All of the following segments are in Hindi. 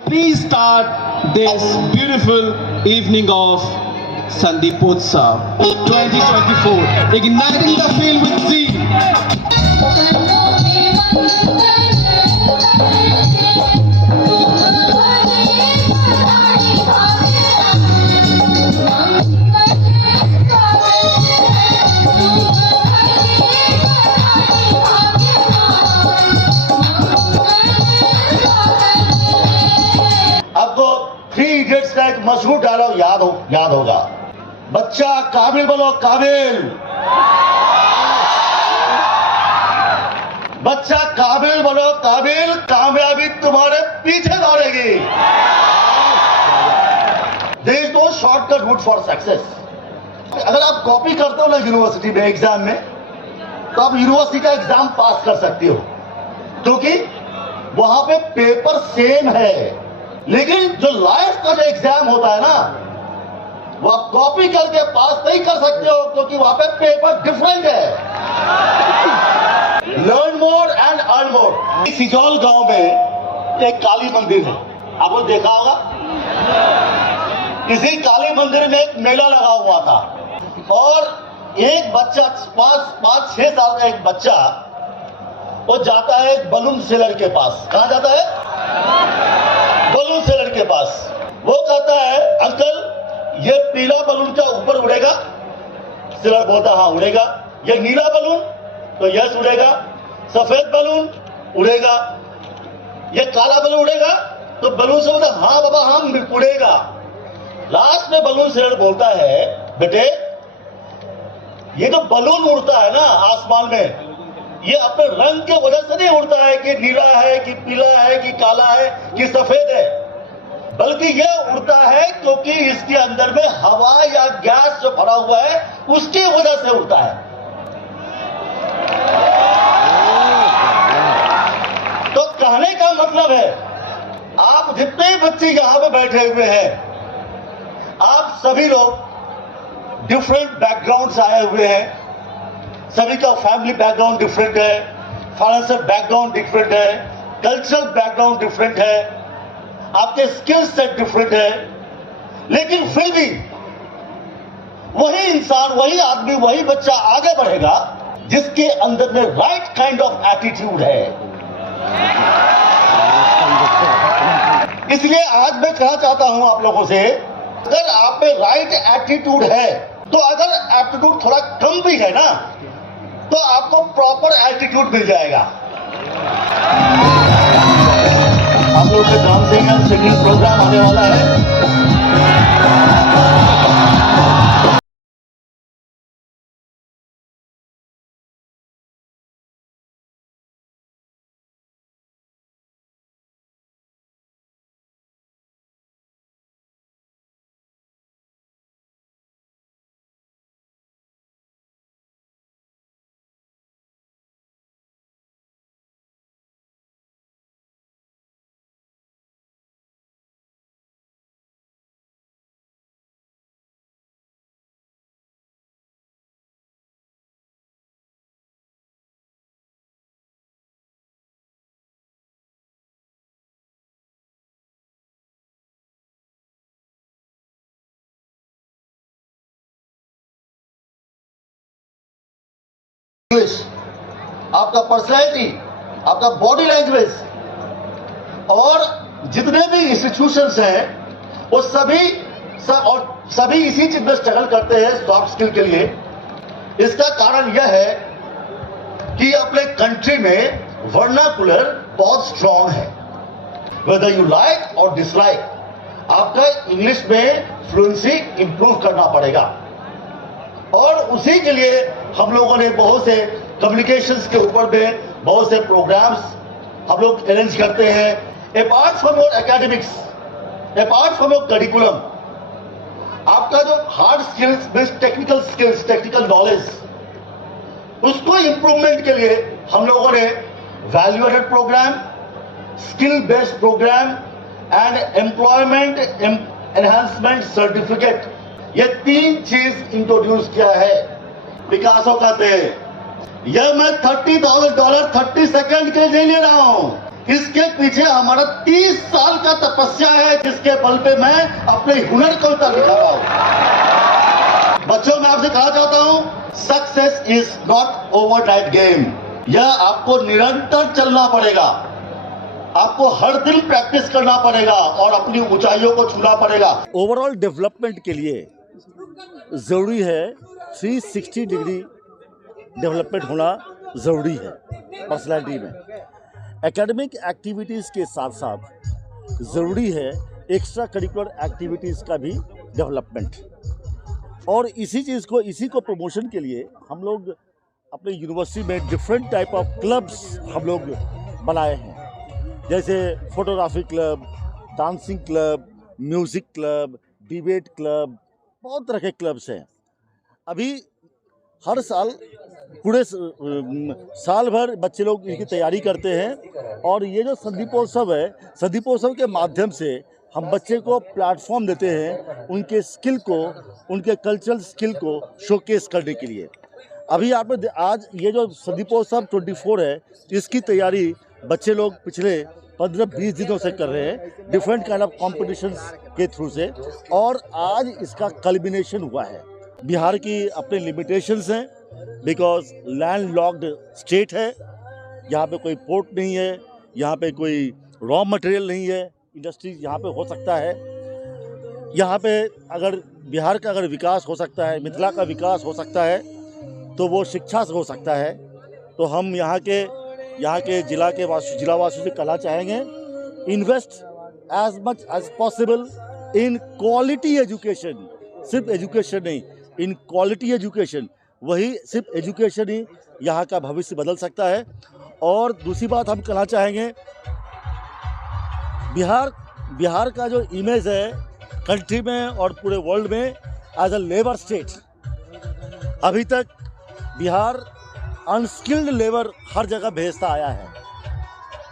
Please start this beautiful evening of Sandeepotsav 2024, igniting the field with zeal. आपको थ्री इडियट्स का एक मशहूर डायलॉग याद होगा, बच्चा काबिल बनो काबिल, बच्चा काबिल बनो काबिल, कामयाबी तुम्हारे पीछे दौड़ेगी। There is no shortcut route for success. अगर आप कॉपी करते हो ना यूनिवर्सिटी में एग्जाम में, तो आप यूनिवर्सिटी का एग्जाम पास कर सकते हो, क्योंकि वहां पे पेपर सेम है। लेकिन जो लाइफ का जो एग्जाम होता है ना, वो आप कॉपी करके पास नहीं कर सकते हो, क्योंकि वहां पे पेपर डिफरेंट है। Learn more and earn more. Sijaul गांव में एक काली मंदिर है, आपने देखा होगा। इसी काली मंदिर में एक मेला लगा हुआ था, और एक बच्चा 5-6 साल का एक बच्चा वो जाता है एक बलून सेलर के पास। कहां जाता है? बलून सेलर के पास। वो कहता है, अंकल ये पीला बलून का ऊपर उड़ेगा? सेलर बोलता हाँ उड़ेगा। ये नीला बलून? तो यस उड़ेगा। सफेद बलून उड़ेगा। ये काला बलून उड़ेगा? तो बलून से बोलता हाँ बाबा हाँ उड़ेगा। लास्ट में बलून सेलर बोलता है, बेटे ये तो बलून उड़ता है ना आसमान में, ये अपने रंग के वजह से नहीं उड़ता है कि नीला है कि पीला है कि काला है कि सफेद है, बल्कि ये उड़ता है क्योंकि इसके अंदर में हवा या गैस जो भरा हुआ है उसकी वजह से उड़ता है। तो कहने का मतलब है, आप जितने बच्चे यहां पे बैठे हुए हैं, आप सभी लोग डिफरेंट बैकग्राउंड से आए हुए हैं। सभी का फैमिली बैकग्राउंड डिफरेंट है, फाइनेंशियल बैकग्राउंड डिफरेंट है, कल्चरल बैकग्राउंड डिफरेंट है, आपके स्किल सेट डिफरेंट है। लेकिन फिर भी वही इंसान, वही आदमी, वही बच्चा आगे बढ़ेगा जिसके अंदर में राइट काइंड ऑफ एटीट्यूड है। इसलिए आज मैं कहना चाहता हूं आप लोगों से, अगर आप में राइट एटीट्यूड है, तो अगर एप्टीट्यूड थोड़ा कम भी है ना, तो आपको प्रॉपर एल्टीट्यूड मिल जाएगा। हम लोग के डांसिंग एंड सिंगिंग प्रोग्राम आने वाला है। इंग्लिश, आपका पर्सनैलिटी, आपका बॉडी लैंग्वेज, और जितने भी इंस्टीट्यूशंस हैं वो सभी इसी चीज में स्ट्रगल करते हैं सॉफ्ट स्किल के लिए। इसका कारण यह है कि अपने कंट्री में वर्नाकुलर बहुत स्ट्रांग है। वेदर यू लाइक और डिसलाइक, आपका इंग्लिश में फ्लुएंसी इंप्रूव करना पड़ेगा, और उसी के लिए हम लोगों ने बहुत से कम्युनिकेशंस के ऊपर में बहुत से प्रोग्राम्स हम लोग अरेंज करते हैं। Apart from your academics, apart from your curriculum, आपका जो hard skills, technical skills, technical knowledge, उसको इंप्रूवमेंट के लिए हम लोगों ने value added program, skill based program and employment enhancement certificate, ये 3 चीज इंट्रोड्यूस किया है। पिकासो कहते हैं, यह मैं $30,000 30 सेकंड के लिए नहीं ले रहा हूं, इसके पीछे हमारा 30 साल का तपस्या है, जिसके बल पे मैं अपने हुनर को उतर दिखा रहा हूं। बच्चों, मैं आपसे कहना चाहता हूं, success is not overnight game. यह आपको निरंतर चलना पड़ेगा, आपको हर दिन प्रैक्टिस करना पड़ेगा और अपनी ऊंचाइयों को छूना पड़ेगा। ओवरऑल डेवलपमेंट के लिए ज़रूरी है 360 डिग्री डेवलपमेंट होना ज़रूरी है पर्सनैलिटी में। एकेडमिक एक्टिविटीज़ के साथ साथ ज़रूरी है एक्स्ट्रा करिकुलर एक्टिविटीज़ का भी डेवलपमेंट। और इसी को प्रमोशन के लिए हम लोग अपने यूनिवर्सिटी में डिफरेंट टाइप ऑफ क्लब्स हम लोग बनाए हैं, जैसे photography club, dancing club, music club, debate club, बहुत तरह के क्लब्स हैं। अभी हर साल पूरे साल भर बच्चे लोग इनकी तैयारी करते हैं और ये जो संदीपोत्सव है, संदीपोत्सव के माध्यम से हम बच्चे को प्लेटफॉर्म देते हैं उनके स्किल को, उनके कल्चरल स्किल को शोकेस करने के लिए। अभी आपने आज ये जो संदीपोत्सव 24 है, इसकी तैयारी बच्चे लोग पिछले 15-20 दिनों से कर रहे हैं, डिफरेंट काइंड ऑफ कॉम्पिटिशन्स के थ्रू से, और आज इसका कल्बिनेशन हुआ है। बिहार की अपने लिमिटेशंस हैं, बिकॉज लैंड लॉक्ड स्टेट है, यहाँ पे कोई पोर्ट नहीं है, यहाँ पे कोई रॉ मटेरियल नहीं है, इंडस्ट्री यहाँ पे हो सकता है। यहाँ पे अगर बिहार का अगर विकास हो सकता है, मिथिला का विकास हो सकता है, तो वो शिक्षा से हो सकता है। तो हम यहाँ के जिलावासियों से कहना चाहेंगे, invest as much as possible in quality education. सिर्फ एजुकेशन नहीं, इन क्वालिटी एजुकेशन। वही सिर्फ एजुकेशन ही यहाँ का भविष्य बदल सकता है। और दूसरी बात हम कहना चाहेंगे, बिहार का जो इमेज है कंट्री में और पूरे वर्ल्ड में एज अ लेबर स्टेट, अभी तक बिहार अनस्किल्ड लेबर हर जगह भेजता आया है।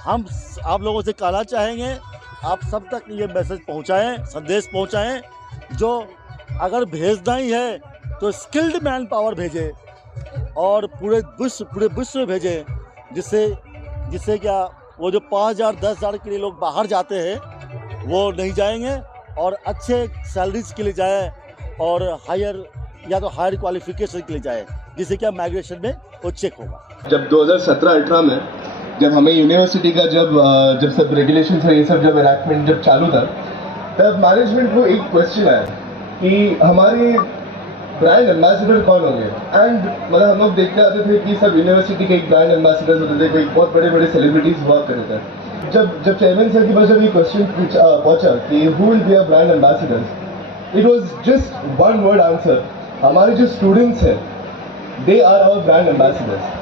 हम आप लोगों से कहना चाहेंगे, आप सब तक ये मैसेज पहुंचाएं, संदेश पहुंचाएं, जो अगर भेजना ही है तो स्किल्ड मैन पावर भेजें और पूरे विश्व में भेजें, जिससे क्या वो जो 5,000 10,000 के लिए लोग बाहर जाते हैं वो नहीं जाएंगे और अच्छे सैलरीज के लिए जाएं और हायर क्वालिफिकेशन के लिए जाएं, जिससे क्या माइग्रेशन में वो चेक होगा। जब 2017-18 में जब हमें यूनिवर्सिटी का जब सब रेगुलेशन है, ये सब जब एनैक्टमेंट जब चालू था, तब मैनेजमेंट को एक क्वेश्चन आया कि हमारे ब्रांड एम्बेसडर कौन होंगे। एंड मतलब हम लोग देखते आते थे कि सब यूनिवर्सिटी के एक ब्रांड एम्बेसडर होते थे, कोई बहुत बड़े बड़े सेलिब्रिटीज हुआ करते थे। जब चेयरमैन सर के पास जब ये क्वेश्चन पहुंचा कि who will be a brand ambassador, it was just one word answer, हमारे जो स्टूडेंट्स हैं they are our brand ambassadors.